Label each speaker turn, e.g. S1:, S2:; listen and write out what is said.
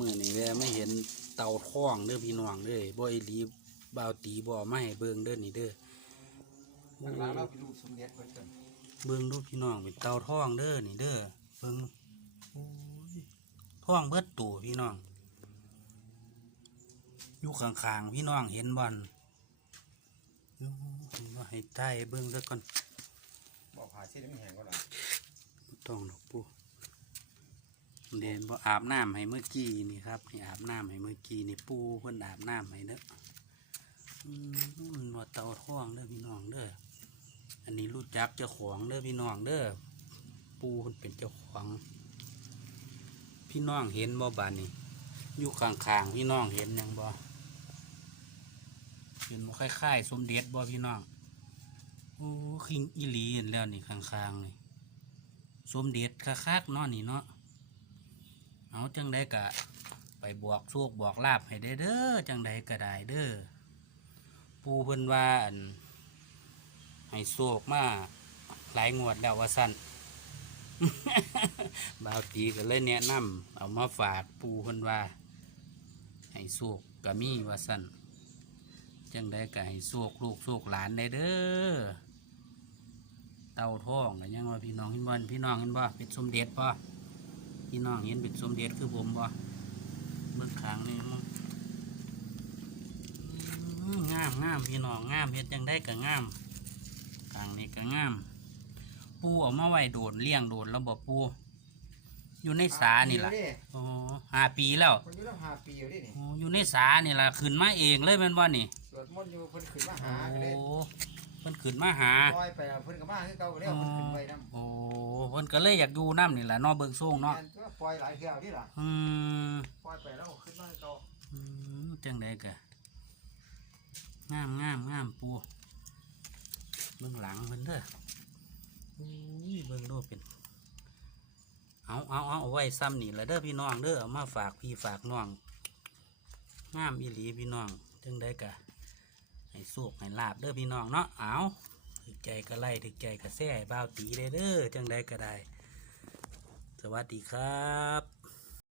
S1: มือนี่แวไม่เห็นเตาท่องเด้อพี่น้องเด้อบ่อีหลีบ่าวตีบ่มาให้เบิ่งเด้อนี่เด้อโอ้
S2: ข้างหลังเราไปรูปสมเด็จไว้กัน
S1: เบิ่งดูพี่น้องเป็นเตาท่องเด้อนี่เด้อเบิ่งโอ้ยท่องเบิดตู่พี่น้องอยู่ข้างๆพี่น้องเห็นบ่อนอยู่ว่าให้ใต้เบิ่งซะก่อน
S2: บอกผ่าเส้นไม่แห้งก็ได้
S1: บ่ต้องดอกปู เด่นบ่อาบน้ำให้เมื่อกี้นี่ครับนี่อาบน้ำให้เมื่อกี้นี่ปูเพิ่นอาบน้ำให้เด้อมันว่าเตาท่องเด้อพี่น้องเด้ออันนี้รู้จักเจ้าของเด้อพี่น้องเด้อปูเพิ่นเป็นเจ้าของ พี่น้องเห็นบ่บานนี่อยู่ข้างๆพี่น้องเห็นยังบ่เห็นบ่คล้ายๆสมเด็จบ่พี่น้องโอ้คิงอีหลีเห็นแล้วนี่ข้างๆนี่สมเด็จคักๆเนาะนี่เนาะ เอาจังใดกะไปบวกโชคบวกลาบให้ได้เด้อจังใดก็ได้เด้อปูเพิ่นว่าอันให้โชคมาหลายงวดแล้วว่าสั่นบ่าวตีก็เลยแนะนำเอามาฝากปูเพิ่นว่า ให้โชคก็มีว่าสั่นจังใดก็ให้โชคลูกโชคหลานได้เด้อเต่าทองกันยังว่าพี่น้องเห็นบ่พี่น้องเห็นบ่เป็นสมเด็จบ่ พี่น้องเห็นเป็นสมเด็จคือผมบ่เบื้องขางนี่มั้งอื้องามงามพี่น้องงามเฮ็ดจังได้ก็งามขางนี้ก็งาม ปูเอามาไว้โดดเลี้ยงโดดแล้วบ่ปู อยู่ในสานี่ล่ะโอ้ห้าปีแล้ว
S2: คนอยู่แล้วหาปีอยู่ดินี่
S1: โอ้อยู่ในสานี่ล่ะขึ้นมาเองเลยแม่นบ่นี่
S2: สวดมนต์อยู่เพิ่นขึ้นมา
S1: โอ้
S2: หาก็เลย
S1: เพิ่นขึ้นมาหา
S2: ปล่อยไปแล้วเพิ่นก็มาคือเก่าก็แล้วเพิ่นขึ้นไปนำ
S1: โอ้เพิ่นก็เลยอยากอยู่น้ำนี่แหละเนอเบิ่งส่งเนาะ
S2: แม่นก็ ปล่อยหลายเที่ยวนี่ล่ะ
S1: อืม
S2: ปล่อยไปแล้วขึ้นมาคือเก่า
S1: อืมจังไดกะงามงามงามปูเบื้องหลังเพิ่นเด้ออุ้ยเบิ่งดูเป็น เอาเอาเอาเอาไว้ซ้ำนี่ละเด้อพี่น้องเด้อเอามาฝากพี่ฝากน้องงามอีหลีพี่น้องจังไดกะให้สุกให้ลาบเด้อพี่น้องเนาะเอาถึกใจก็ไล่ถึกใจก็แซ่ให้บ้าวตีได้เด้อจังไดก็ได้ สวัสดีครับ